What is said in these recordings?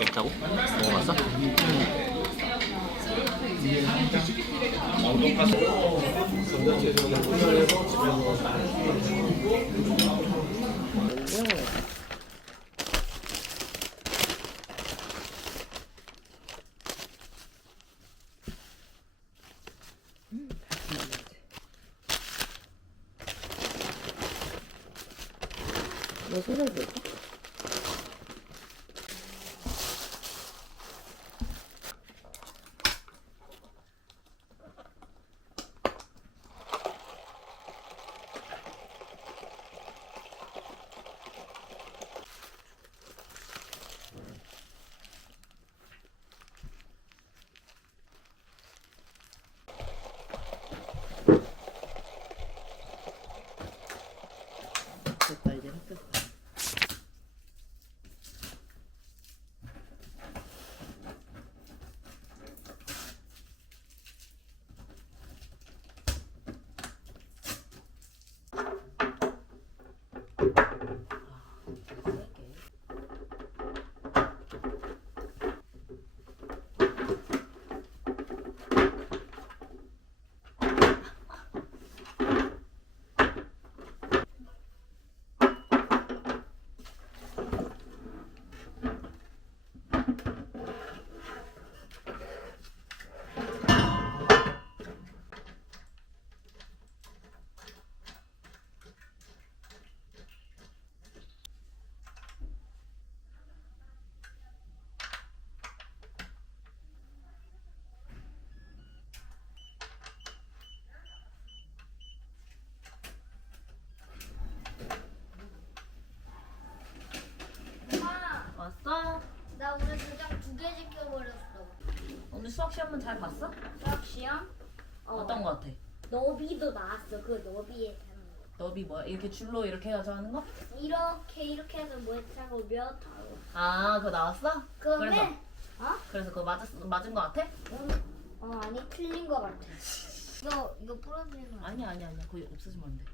맵다고? 먹어봤어? 너 손을 볼까? 수학 시험은 잘 봤어? 수학 시험? 어. 어떤 거 같아? 너비도 나왔어. 그 너비에 하는 거. 너비 뭐야? 이렇게 줄로 이렇게 해가지고 하는 거? 이렇게 이렇게 해서 뭐 하고 몇 하고. 아 그거 나왔어? 그다음에 그래서 그거 맞았, 맞은 거 같아? 어 아니 틀린 거 같아. 이거 이거 부러지는 거 아니야 아니야 아니야 거기 없어지면 안 돼.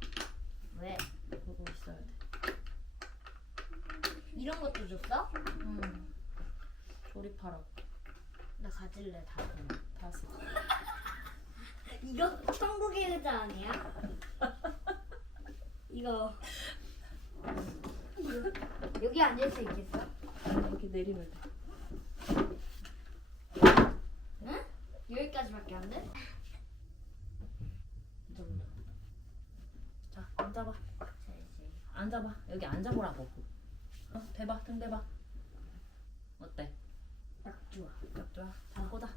왜? 그거 있어야 돼. 이런 것도 줬어? 음. 조립하라고. 나 가질래 다. 다 써. 이거 천국의 의자 아니야? 이거. 이거. 여기 앉을 수 있겠어? 이렇게 내리면 돼. 응? 여기까지밖에 안 돼? 이 정도. 자 앉아봐. 앉아봐. 여기 앉아보라고. 어, 대봐 등 대봐. 어때? 딱 좋아. 딱 좋아. 다 꽂아.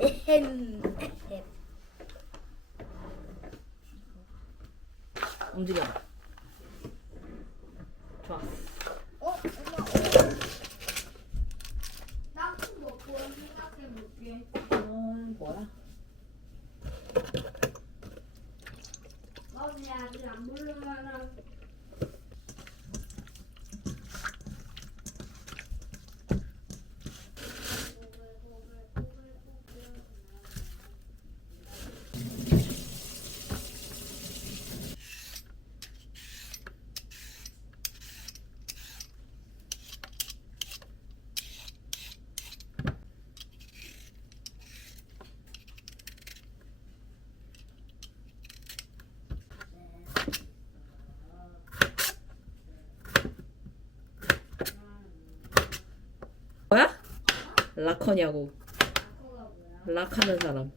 에헴. 에헴. 움직여봐. 좋아. 어? 엄마. 나좀 먹고 생각해 볼게. 음, 뭐야? 어제 아직 안 부르면은 뭐야? 락커냐고? 락하는 사람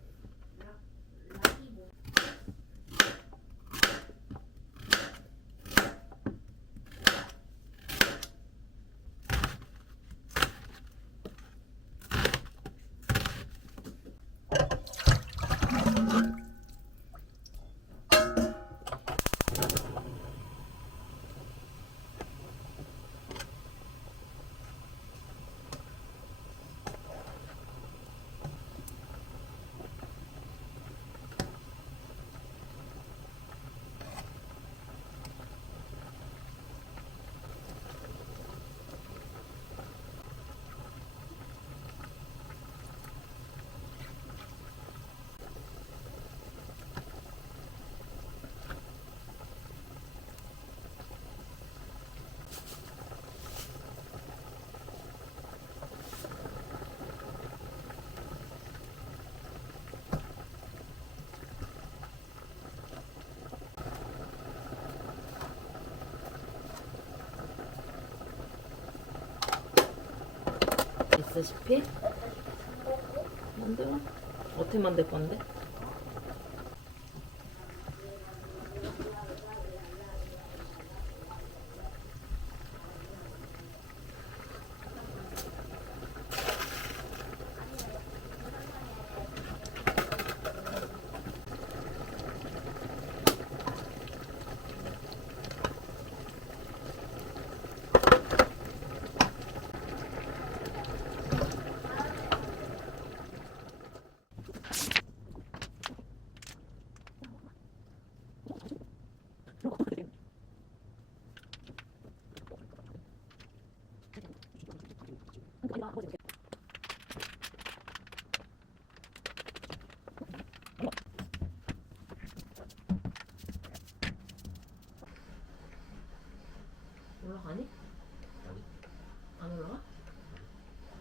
레시피? 만들어? 어떻게 만들 건데? 올라가니? 안 올라가?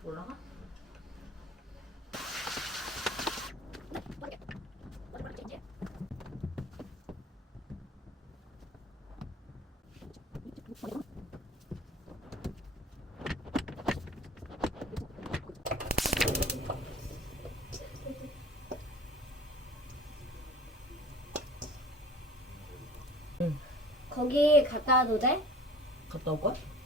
올라가? 거기 갔다 와도 돼? 갔다 올 거야?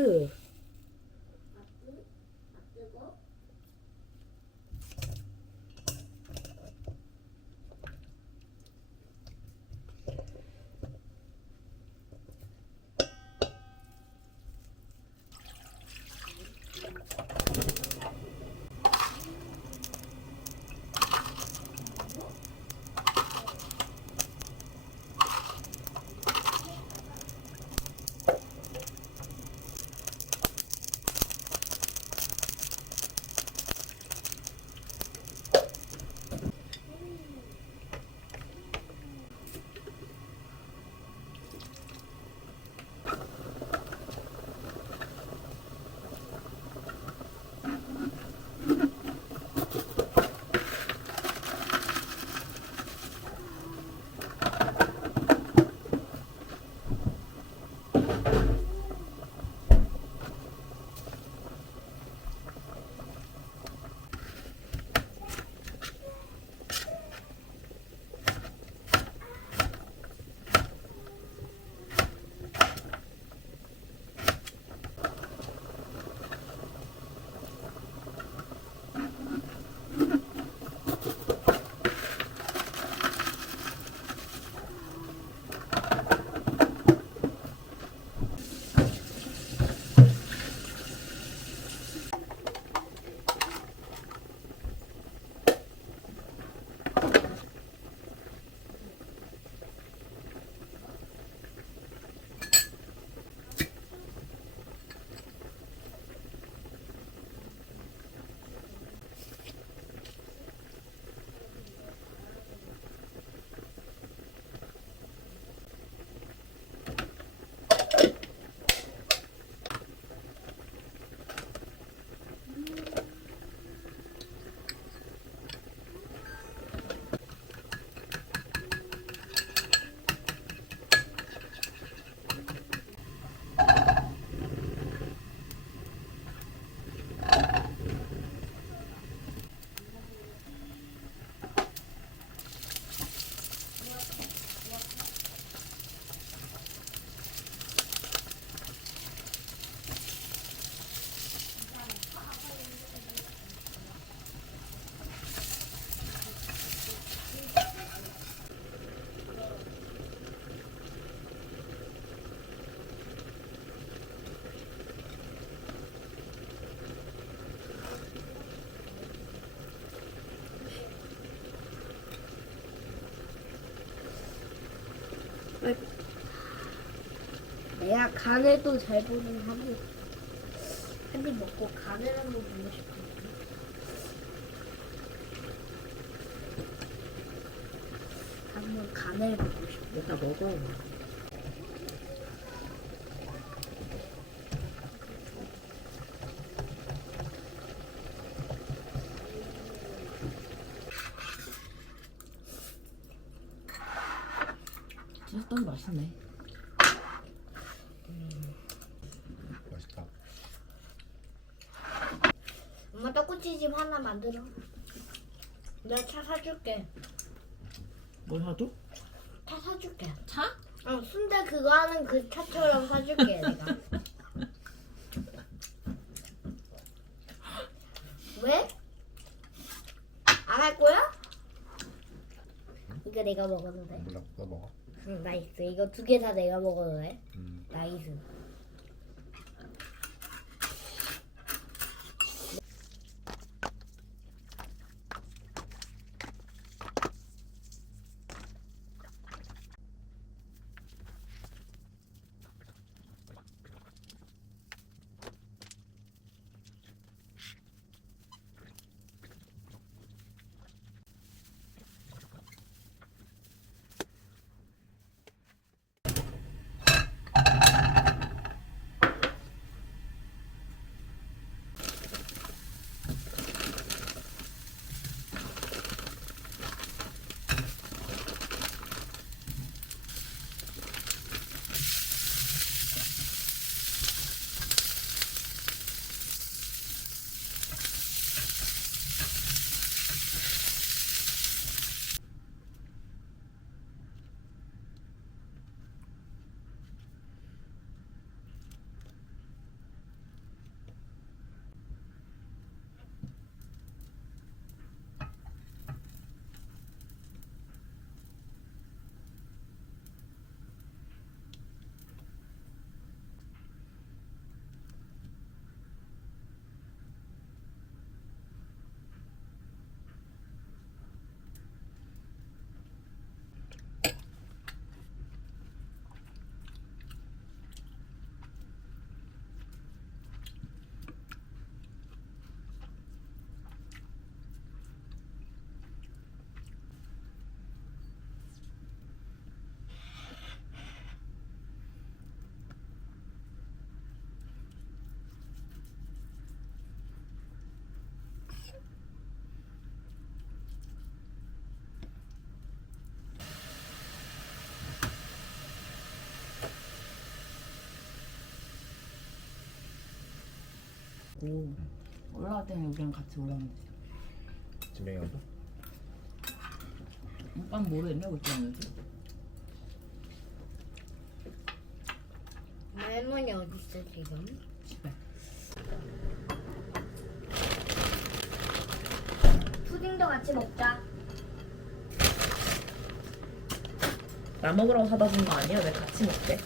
아, 내가 또잘 보는 한입 한입 먹고 간을 한번 보고 싶어. 한번 간을 보고 싶어. 이따 먹어. 진짜 떡이 맛있네. 맛있다. 엄마 떡꼬치집 하나 만들어. 내가 차 사줄게. 뭘 사줘? 차 사줄게. 차? 어, 순대 그거 하는 그 차처럼 사줄게 내가. 왜? 안 할 거야? 이거 내가 먹어도 돼? 몰라, 너 먹어. 응, 나이스. 이거 두 개 다 내가 먹어도 돼? 음. 나이스. 오. 올라갈 때는 우리랑 같이 올라오면 돼. 진명이 형도? 오빠는 모르겠네 올때 오는지. 할머니 어디 있어 지금? 집에. 푸딩도 같이 먹자. 나 먹으라고 사다 준 거 아니야? 왜 같이 먹게?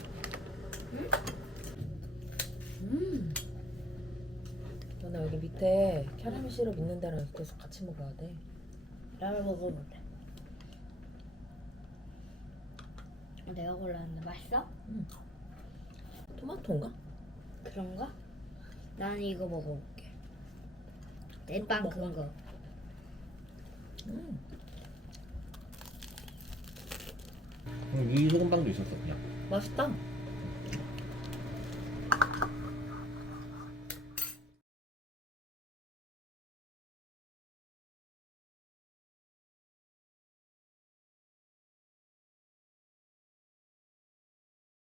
음. 여기 밑에 캐러멜 시럽 있는 데랑 있어서 같이 먹어야 돼. 나를 먹어볼래. 내가 골랐는데 맛있어? 토마토인가? 그런가? 나는 이거 먹어볼게. 내빵큰 거. 음. 음, 이 소금빵도 있었어 그냥. 맛있다.